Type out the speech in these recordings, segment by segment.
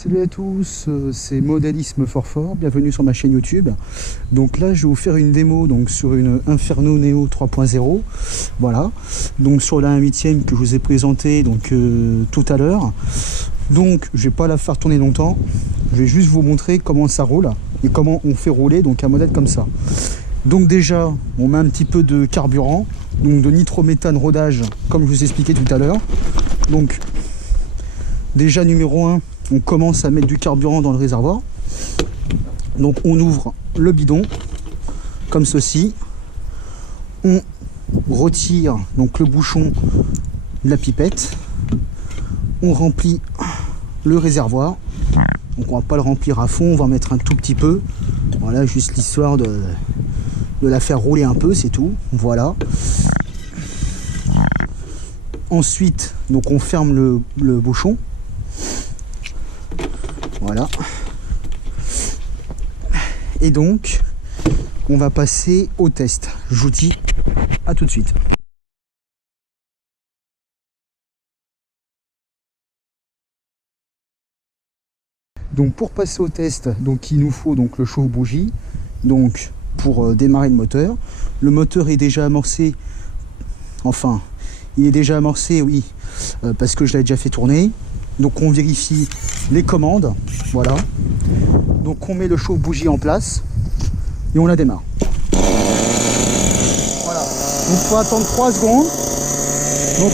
Salut à tous, c'est Modélisme Fort, bienvenue sur ma chaîne YouTube. Donc là je vais vous faire une démo donc, sur une Inferno Neo 3.0. Voilà, donc sur la 1/8e que je vous ai présenté donc, tout à l'heure. Donc je vais pas la faire tourner longtemps, je vais juste vous montrer comment ça roule et comment on fait rouler donc un modèle comme ça. Donc déjà on met un petit peu de carburant, donc de nitrométhane rodage comme je vous expliquais tout à l'heure. Donc déjà numéro 1, on commence à mettre du carburant dans le réservoir. Donc on ouvre le bidon comme ceci, on retire donc le bouchon de la pipette, on remplit le réservoir. Donc on va pas le remplir à fond, on va mettre un tout petit peu, voilà, juste l'histoire de la faire rouler un peu, c'est tout. Voilà, ensuite donc on ferme le bouchon. Voilà. Et donc, on va passer au test. Je vous dis à tout de suite. Donc pour passer au test, donc il nous faut donc le chauffe-bougie, donc pour démarrer le moteur. Le moteur est déjà amorcé. Enfin, il est déjà amorcé, oui, parce que je l'ai déjà fait tourner. Donc on vérifie les commandes, voilà. Donc on met le chauffe-bougie en place et on la démarre. Voilà. Donc il faut attendre 3 secondes. Donc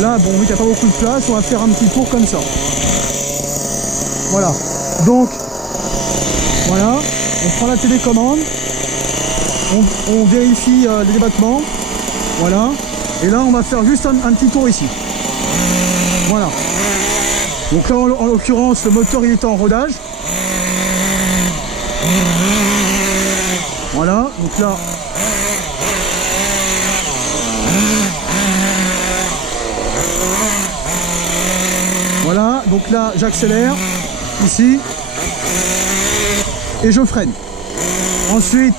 là, bon, vu qu'il n'y a pas beaucoup de place, on va faire un petit tour comme ça. Voilà. Donc voilà, on prend la télécommande, on vérifie les débattements, voilà. Et là on va faire juste un petit tour ici. Voilà. Donc là, en l'occurrence, le moteur il est en rodage. Voilà, donc là. Voilà, donc là, j'accélère, ici. Et je freine. Ensuite,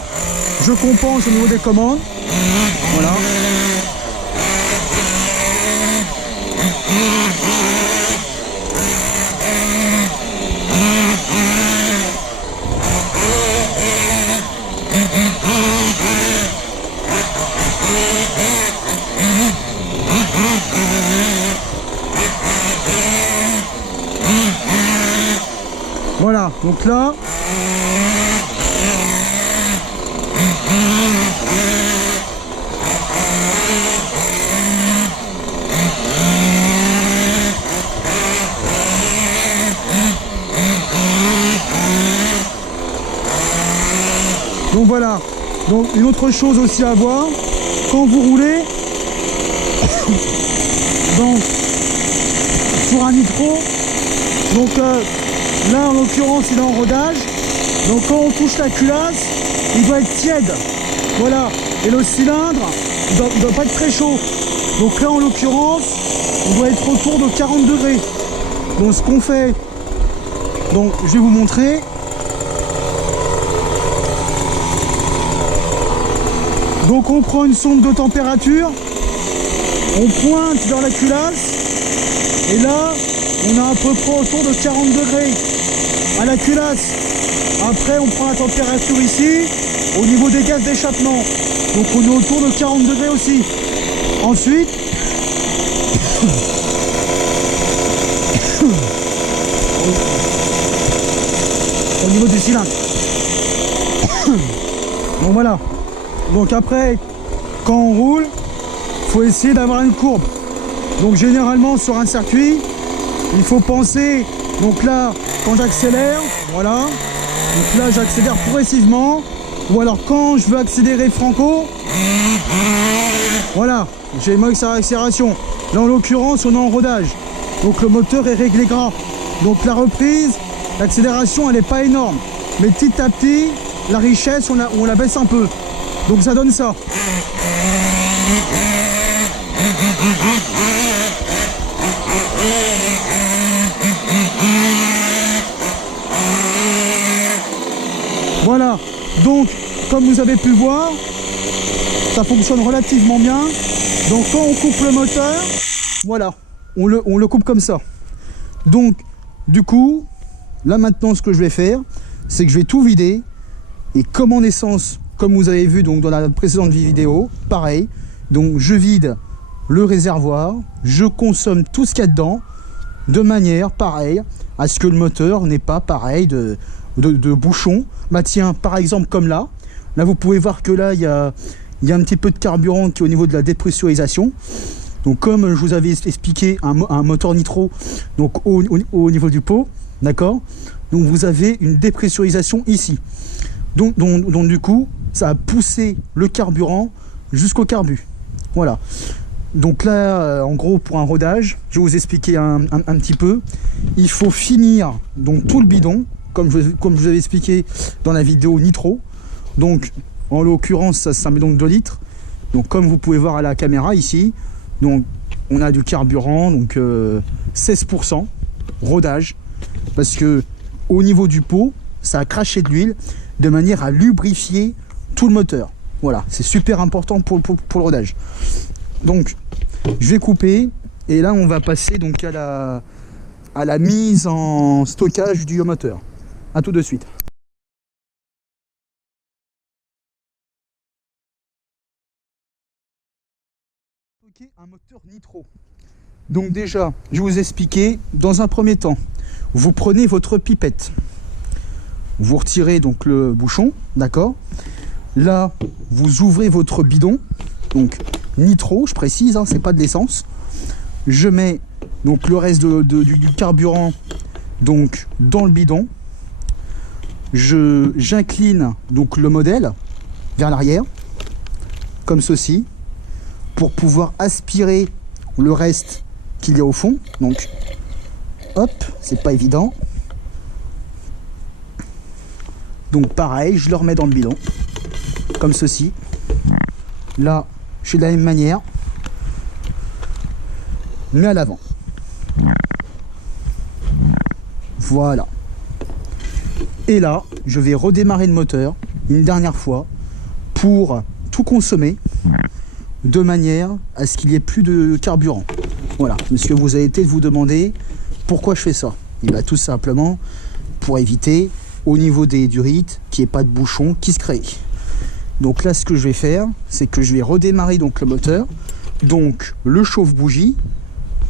je compense au niveau des commandes. Voilà. Voilà, donc là, donc voilà, donc une autre chose aussi à voir, quand vous roulez, donc sur un nitro, donc là en l'occurrence il est en rodage, donc quand on touche la culasse, il doit être tiède, voilà, et le cylindre il doit pas être très chaud, donc là en l'occurrence il doit être autour de 40 degrés. Donc ce qu'on fait, donc je vais vous montrer. Donc on prend une sonde de température, on pointe vers la culasse, et là on a à peu près autour de 40 degrés à la culasse. Après on prend la température ici, au niveau des gaz d'échappement. Donc on est autour de 40 degrés aussi. Ensuite, au niveau du cylindre. Donc voilà. Donc après, quand on roule, il faut essayer d'avoir une courbe. Donc généralement sur un circuit, il faut penser, donc là, quand j'accélère, voilà, donc là j'accélère progressivement, ou alors quand je veux accélérer franco, voilà, j'ai moins accélération. Là en l'occurrence on est en rodage, donc le moteur est réglé gras. Donc la reprise, l'accélération elle n'est pas énorme, mais petit à petit, la richesse on la baisse un peu. Donc ça donne ça. Voilà, donc comme vous avez pu le voir, ça fonctionne relativement bien. Donc quand on coupe le moteur, voilà, on le coupe comme ça. Donc du coup, là maintenant ce que je vais faire, c'est que je vais tout vider. Et comme en essence, comme vous avez vu donc dans la précédente vidéo, pareil, donc je vide le réservoir, je consomme tout ce qu'il y a dedans, de manière pareille à ce que le moteur n'ait pas pareil de bouchons. Bah tiens, par exemple comme là vous pouvez voir que là il y a un petit peu de carburant qui est au niveau de la dépressurisation. Donc comme je vous avais expliqué, un moteur nitro, donc au niveau du pot, d'accord, donc vous avez une dépressurisation ici, donc du coup ça a poussé le carburant jusqu'au carbu. Voilà, donc là en gros pour un rodage, je vais vous expliquer un petit peu. Il faut finir donc tout le bidon comme je vous avais expliqué dans la vidéo nitro. Donc en l'occurrence c'est un bidon de 2 litres. Donc comme vous pouvez voir à la caméra ici, donc on a du carburant, donc 16% rodage, parce que au niveau du pot ça a craché de l'huile de manière à lubrifier tout le moteur. Voilà, c'est super important pour le rodage. Donc je vais couper et là on va passer donc à la mise en stockage du moteur. À tout de suite. Un moteur nitro. Donc déjà, je vais vous expliquer. Dans un premier temps, vous prenez votre pipette, vous retirez donc le bouchon, d'accord. Là, vous ouvrez votre bidon, donc nitro, je précise, hein, c'est pas de l'essence. Je mets donc le reste du carburant donc dans le bidon. J'incline donc le modèle vers l'arrière, comme ceci, pour pouvoir aspirer le reste qu'il y a au fond. Donc hop, c'est pas évident. Donc pareil, je le remets dans le bidon comme ceci. Là je fais de la même manière, mais à l'avant. Voilà, et là je vais redémarrer le moteur une dernière fois pour tout consommer, de manière à ce qu'il n'y ait plus de carburant. Voilà, parce que vous avez été de vous demander pourquoi je fais ça. Et bien tout simplement pour éviter au niveau du rite qu'il n'y ait pas de bouchon qui se crée. Donc là ce que je vais faire, c'est que je vais redémarrer donc le moteur, donc le chauffe-bougie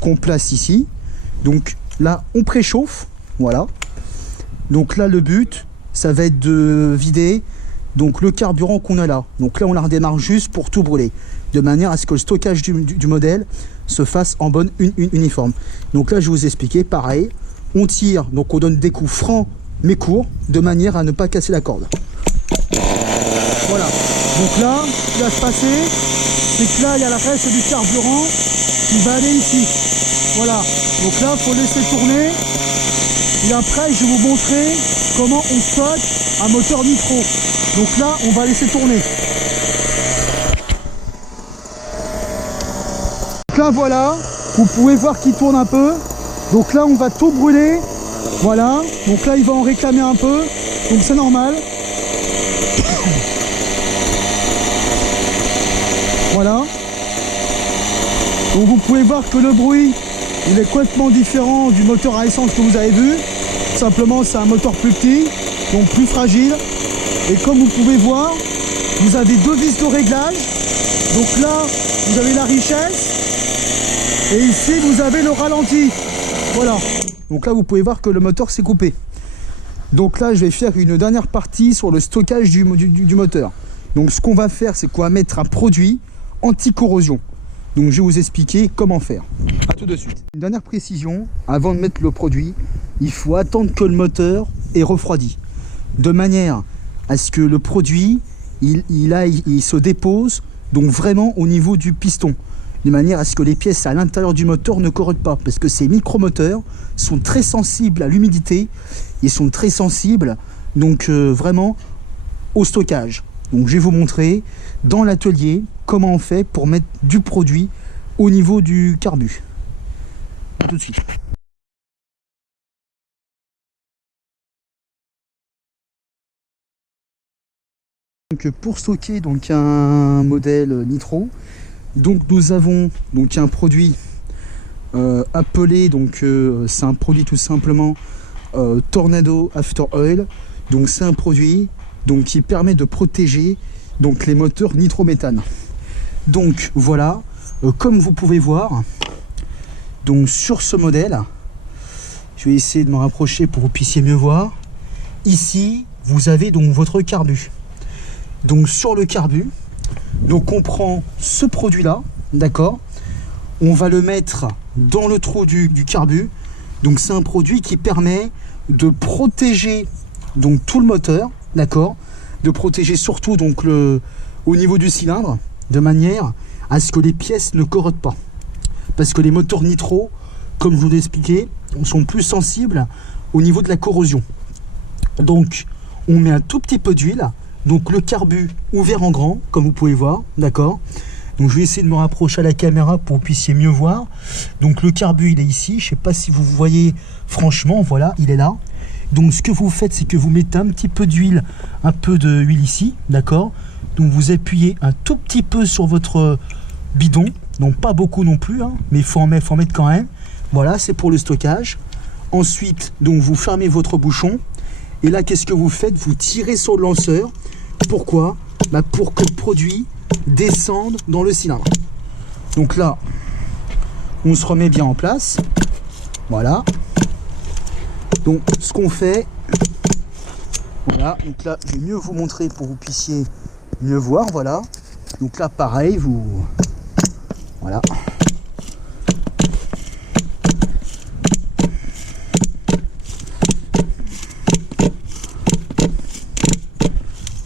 qu'on place ici. Donc là on préchauffe, voilà. Donc là le but ça va être de vider donc le carburant qu'on a là. Donc là on la redémarre juste pour tout brûler, de manière à ce que le stockage du modèle se fasse en bonne uniforme. Donc là je vais vous expliquer, pareil, on tire, donc on donne des coups francs mais courts, de manière à ne pas casser la corde. Voilà, donc là ce qui va se passer, c'est que là il y a le reste du carburant qui va aller ici. Voilà, donc là il faut laisser tourner, et après je vais vous montrer comment on stocke un moteur nitro. Donc là on va laisser tourner. Donc là voilà, vous pouvez voir qu'il tourne un peu. Donc là on va tout brûler. Voilà, donc là il va en réclamer un peu, donc c'est normal. Voilà, donc vous pouvez voir que le bruit il est complètement différent du moteur à essence que vous avez vu. Simplement c'est un moteur plus petit, donc plus fragile. Et comme vous pouvez voir, vous avez 2 vis de réglage. Donc là vous avez la richesse, et ici vous avez le ralenti. Voilà, donc là vous pouvez voir que le moteur s'est coupé. Donc là je vais faire une dernière partie sur le stockage du moteur. Donc ce qu'on va faire, c'est qu'on va mettre un produit anti-corrosion. Donc je vais vous expliquer comment faire. A tout de suite. Une dernière précision, avant de mettre le produit, il faut attendre que le moteur est refroidi, de manière à ce que le produit il se dépose donc vraiment au niveau du piston, de manière à ce que les pièces à l'intérieur du moteur ne corrodent pas, parce que ces micromoteurs sont très sensibles à l'humidité, ils sont très sensibles donc vraiment au stockage. Donc je vais vous montrer dans l'atelier comment on fait pour mettre du produit au niveau du carbu. A tout de suite. Donc pour stocker donc un modèle nitro, donc nous avons donc un produit appelé, donc c'est un produit tout simplement Tornado After Oil. Donc c'est un produit donc, qui permet de protéger donc, les moteurs nitrométhane. Donc voilà, comme vous pouvez voir, donc sur ce modèle, je vais essayer de me rapprocher pour que vous puissiez mieux voir. Ici, vous avez donc votre carbu. Donc sur le carbu, donc on prend ce produit-là, d'accord. On va le mettre dans le trou du carbu. Donc c'est un produit qui permet de protéger donc tout le moteur, d'accord, de protéger surtout donc au niveau du cylindre, de manière à ce que les pièces ne corrodent pas. Parce que les moteurs nitro, comme je vous l'ai expliqué, sont plus sensibles au niveau de la corrosion. Donc on met un tout petit peu d'huile, donc le carbu ouvert en grand, comme vous pouvez voir, d'accord. Donc je vais essayer de me rapprocher à la caméra pour que vous puissiez mieux voir. Donc le carbu il est ici, je ne sais pas si vous voyez franchement, voilà, il est là. Donc ce que vous faites, c'est que vous mettez un petit peu d'huile, un peu d'huile ici, d'accord. Donc vous appuyez un tout petit peu sur votre bidon, donc pas beaucoup non plus, hein, mais il faut en mettre quand même. Voilà, c'est pour le stockage. Ensuite, donc vous fermez votre bouchon. Et là, qu'est-ce que vous faites? Vous tirez sur le lanceur. Pourquoi? Bah pour que le produit descende dans le cylindre. Donc là, on se remet bien en place. Voilà. Donc, ce qu'on fait, voilà. Donc là, je vais mieux vous montrer pour que vous puissiez mieux voir. Voilà. Donc là, pareil, vous... Voilà.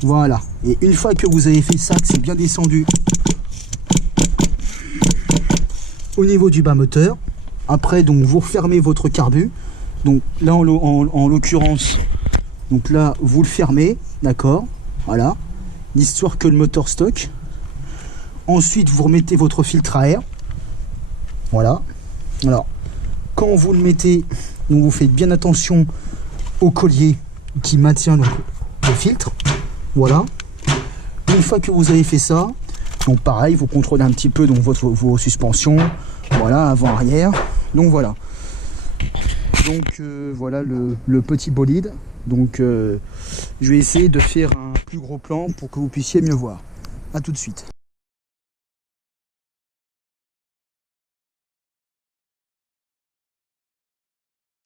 Voilà, et une fois que vous avez fait ça, que c'est bien descendu au niveau du bas moteur, après donc vous refermez votre carbu. Donc là en l'occurrence, donc là vous le fermez, d'accord, voilà, l'histoire que le moteur stocke. Ensuite vous remettez votre filtre à air, voilà. Alors quand vous le mettez, donc vous faites bien attention au collier qui maintient donc le filtre. Voilà. Une fois que vous avez fait ça, donc pareil, vous contrôlez un petit peu donc vos suspensions, voilà, avant, arrière. Donc voilà. Donc voilà le petit bolide. Donc je vais essayer de faire un plus gros plan pour que vous puissiez mieux voir. A tout de suite.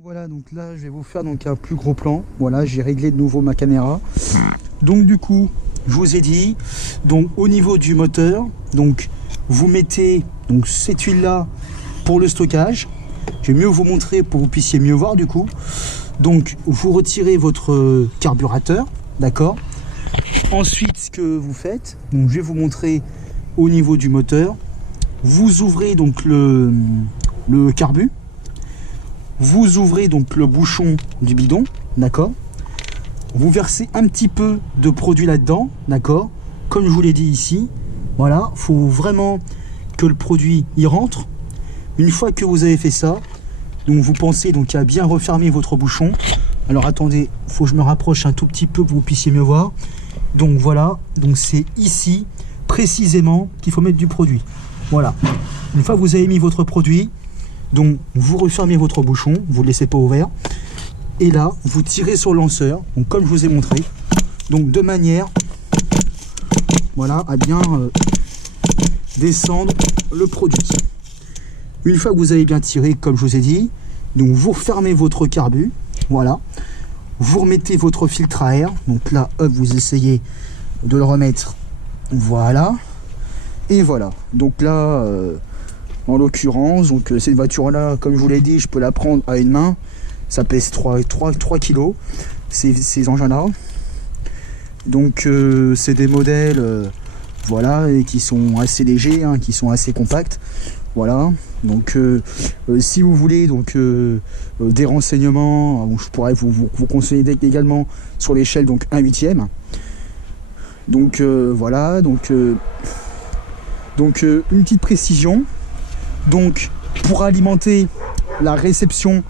Voilà, donc là je vais vous faire donc un plus gros plan. Voilà, j'ai réglé de nouveau ma caméra. Donc du coup, je vous ai dit, donc au niveau du moteur, donc vous mettez donc cette huile là pour le stockage. Je vais mieux vous montrer pour que vous puissiez mieux voir du coup. Donc vous retirez votre carburateur, d'accord. Ensuite, ce que vous faites, donc je vais vous montrer au niveau du moteur. Vous ouvrez donc le carbu. Vous ouvrez donc le bouchon du bidon, d'accord. Vous versez un petit peu de produit là-dedans, d'accord. Comme je vous l'ai dit ici, voilà, il faut vraiment que le produit y rentre. Une fois que vous avez fait ça, donc vous pensez donc à bien refermer votre bouchon. Alors attendez, il faut que je me rapproche un tout petit peu pour que vous puissiez mieux voir. Donc voilà, donc c'est ici précisément qu'il faut mettre du produit. Voilà, une fois que vous avez mis votre produit, donc vous refermez votre bouchon, vous ne le laissez pas ouvert. Et là, vous tirez sur le lanceur, donc comme je vous ai montré, donc de manière, voilà, à bien descendre le produit. Une fois que vous avez bien tiré, comme je vous ai dit, donc vous refermez votre carbu, voilà, vous remettez votre filtre à air, donc là, hop, vous essayez de le remettre, voilà, et voilà. Donc là, en l'occurrence, donc cette voiture-là, comme je vous l'ai dit, je peux la prendre à une main. Ça pèse 3 kg, ces engins-là. Donc c'est des modèles voilà, et qui sont assez légers, hein, qui sont assez compacts. Voilà. Donc si vous voulez donc des renseignements, je pourrais vous conseiller également sur l'échelle donc 1/8. Donc voilà, donc une petite précision. Donc pour alimenter la réception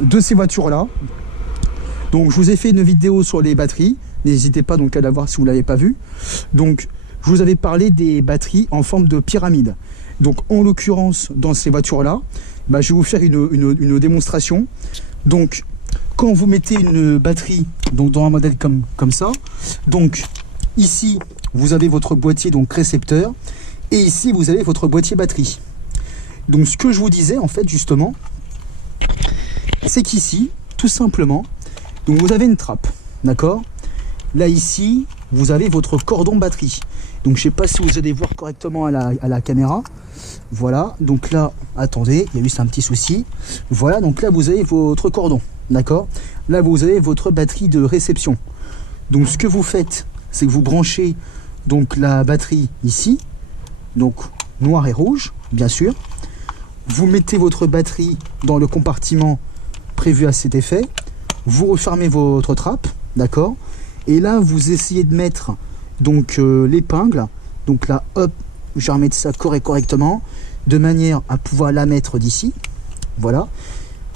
de ces voitures là, donc je vous ai fait une vidéo sur les batteries, n'hésitez pas donc à la voir si vous ne l'avez pas vu. Donc je vous avais parlé des batteries en forme de pyramide. Donc en l'occurrence dans ces voitures là, bah, je vais vous faire une démonstration. Donc quand vous mettez une batterie donc dans un modèle comme ça, donc ici vous avez votre boîtier donc récepteur et ici vous avez votre boîtier batterie. Donc ce que je vous disais en fait justement, c'est qu'ici tout simplement, donc vous avez une trappe, d'accord? Là ici vous avez votre cordon batterie. Donc je sais pas si vous allez voir correctement à la caméra. Voilà, donc là, attendez, il y a juste un petit souci. Voilà, donc là vous avez votre cordon, d'accord? Là vous avez votre batterie de réception. Donc ce que vous faites, c'est que vous branchez donc la batterie ici, donc noir et rouge, bien sûr. Vous mettez votre batterie dans le compartiment prévu à cet effet. Vous refermez votre trappe, d'accord? Et là vous essayez de mettre donc l'épingle. Donc là, hop, je vais remettre ça correctement, de manière à pouvoir la mettre d'ici. Voilà.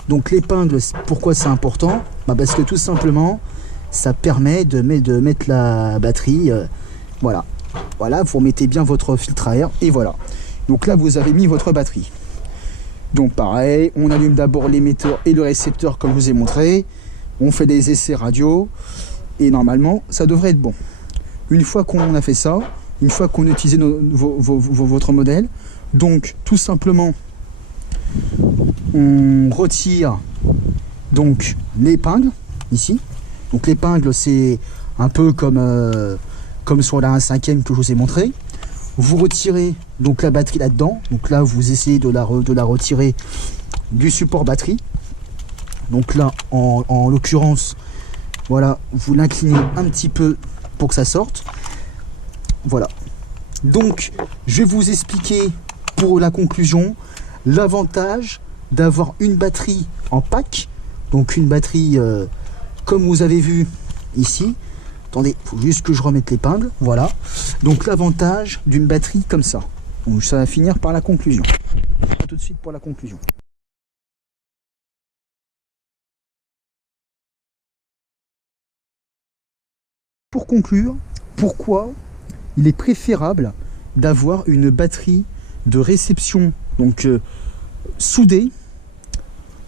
Donc l'épingle, pourquoi c'est important? Parce que tout simplement, ça permet de mettre la batterie. Voilà. Voilà, vous remettez bien votre filtre à air et voilà. Donc là, vous avez mis votre batterie. Donc pareil, on allume d'abord l'émetteur et le récepteur comme je vous ai montré. On fait des essais radio et normalement, ça devrait être bon. Une fois qu'on a fait ça, une fois qu'on a utilisé votre modèle, donc tout simplement on retire donc l'épingle ici. Donc l'épingle c'est un peu comme sur la 1/5 que je vous ai montré. Vous retirez donc la batterie là-dedans. Donc là vous essayez de la retirer du support batterie. Donc là en l'occurrence, voilà, vous l'inclinez un petit peu pour que ça sorte. Voilà. Donc, je vais vous expliquer pour la conclusion l'avantage d'avoir une batterie en pack. Donc une batterie comme vous avez vu ici. Attendez, il faut juste que je remette l'épingle. Voilà. Donc l'avantage d'une batterie comme ça. Donc ça va finir par la conclusion. A tout de suite pour la conclusion. Pour conclure, pourquoi il est préférable d'avoir une batterie de réception donc soudée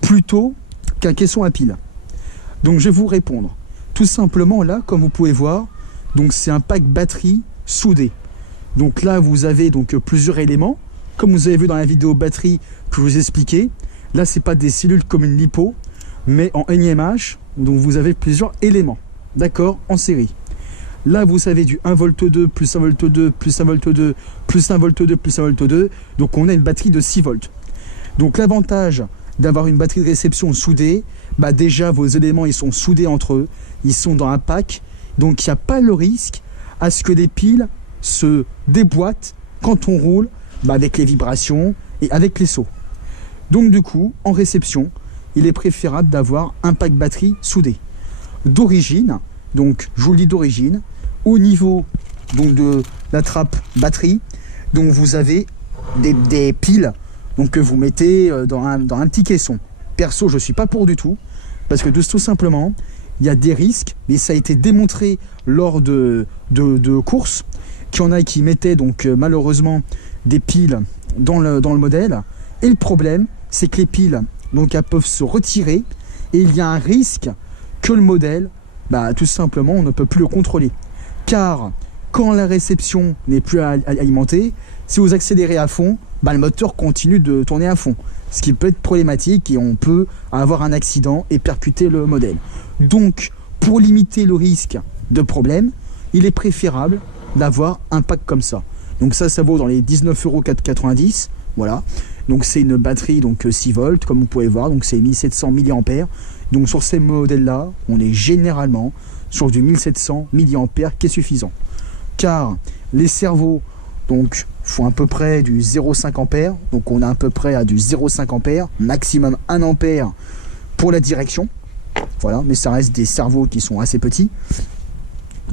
plutôt qu'un caisson à pile? Donc je vais vous répondre. Tout simplement là, comme vous pouvez voir, donc c'est un pack batterie soudé. Donc là vous avez donc plusieurs éléments, comme vous avez vu dans la vidéo batterie que je vous ai expliqué. Là c'est pas des cellules comme une lipo, mais en NiMH, donc vous avez plusieurs éléments, d'accord, en série. Là, vous avez du 1V2 plus 1V2 plus 1V2 plus 1V2 plus 1V2. Donc, on a une batterie de 6 volts. Donc, l'avantage d'avoir une batterie de réception soudée, déjà, vos éléments, ils sont soudés entre eux. Ils sont dans un pack. Donc, il n'y a pas le risque à ce que les piles se déboîtent quand on roule avec les vibrations et avec les sauts. Donc, du coup, en réception, il est préférable d'avoir un pack batterie soudé. D'origine, donc je vous le dis d'origine, au niveau donc de la trappe batterie, donc vous avez des piles donc, que vous mettez dans un petit caisson. Perso, je ne suis pas pour du tout, parce que tout simplement, il y a des risques, et ça a été démontré lors de courses, qu'il y en a qui mettaient donc malheureusement des piles dans le modèle, et le problème, c'est que les piles donc, elles peuvent se retirer, et il y a un risque que le modèle, tout simplement, on ne peut plus le contrôler. Car quand la réception n'est plus alimentée, si vous accélérez à fond, le moteur continue de tourner à fond. Ce qui peut être problématique et on peut avoir un accident et percuter le modèle. Donc, pour limiter le risque de problème, il est préférable d'avoir un pack comme ça. Donc ça vaut dans les 19,90 €. Voilà. Donc c'est une batterie donc 6 volts, comme vous pouvez voir. Donc c'est 1700 mAh. Donc sur ces modèles-là, on est généralement sur du 1700 mAh qui est suffisant. Car les cerveaux donc, font à peu près du 0,5 A. Donc on est à peu près à du 0,5 A, maximum 1 A pour la direction. Voilà, mais ça reste des cerveaux qui sont assez petits.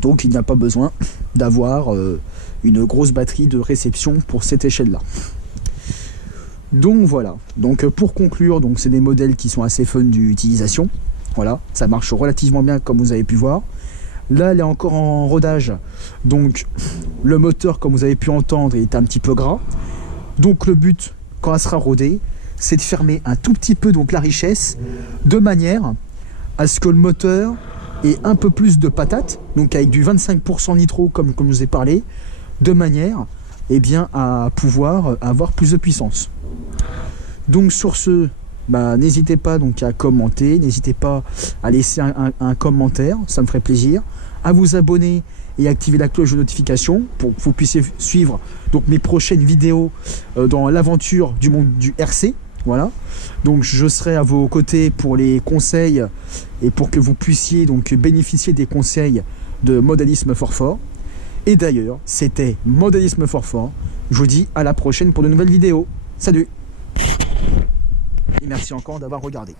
Donc il n'y a pas besoin d'avoir une grosse batterie de réception pour cette échelle-là. Donc voilà, donc pour conclure, donc c'est des modèles qui sont assez fun d'utilisation. Voilà, ça marche relativement bien comme vous avez pu voir. Là, elle est encore en rodage. Donc le moteur, comme vous avez pu entendre, est un petit peu gras. Donc le but, quand elle sera rodée, c'est de fermer un tout petit peu donc la richesse, de manière à ce que le moteur ait un peu plus de patate, donc avec du 25% nitro comme je vous ai parlé, de manière eh bien, à pouvoir avoir plus de puissance. Donc sur ce, n'hésitez pas donc à commenter, n'hésitez pas à laisser un commentaire, ça me ferait plaisir, à vous abonner et activer la cloche de notification pour que vous puissiez suivre donc mes prochaines vidéos dans l'aventure du monde du RC. Voilà, donc je serai à vos côtés pour les conseils et pour que vous puissiez donc bénéficier des conseils de Modélisme Fort. Et d'ailleurs, c'était Modélisme Fort. Je vous dis à la prochaine pour de nouvelles vidéos. Salut! Et merci encore d'avoir regardé.